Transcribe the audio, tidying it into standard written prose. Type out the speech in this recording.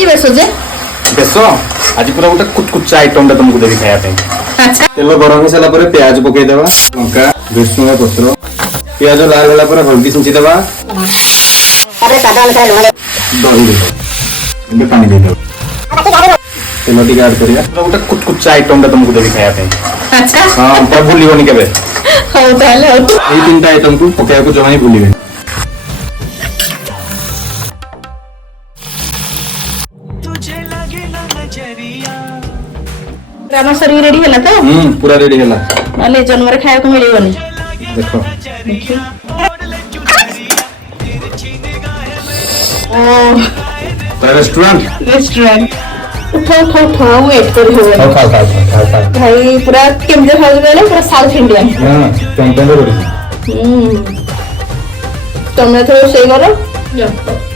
की बेसो जे बेस आज पूरा गोटे कुचकुचा आइटम टा तुमको देवी खाया पे अच्छा तेल गरम हो सारा पर प्याज पकई देबा लंका भृसुंगा पत्र प्याज लाल होला पर हल्दी छिंची देबा अरे सादा अनुसार दही दे पानी दे दो तेल टी ऐड करिया पूरा गोटे कुचकुचा आइटम टा तुमको देवी खाया पे अच्छा हां पर भूलिबोनी केबे हो ताले हो एई तीनटा आइटम को पकाया को जमाई भूलिबे रामा सरी रेडी हैला तो पूरा रेडी हैला माले जन्मरे खाया को मिलिबनी देखो ओ रेस्टोरेंट उठो वेट कर हो खा भाई पूरा केमजे खाऊ गले पूरा साउथ इंडियन हां कंटेंट रेडी तुमने तो सही करो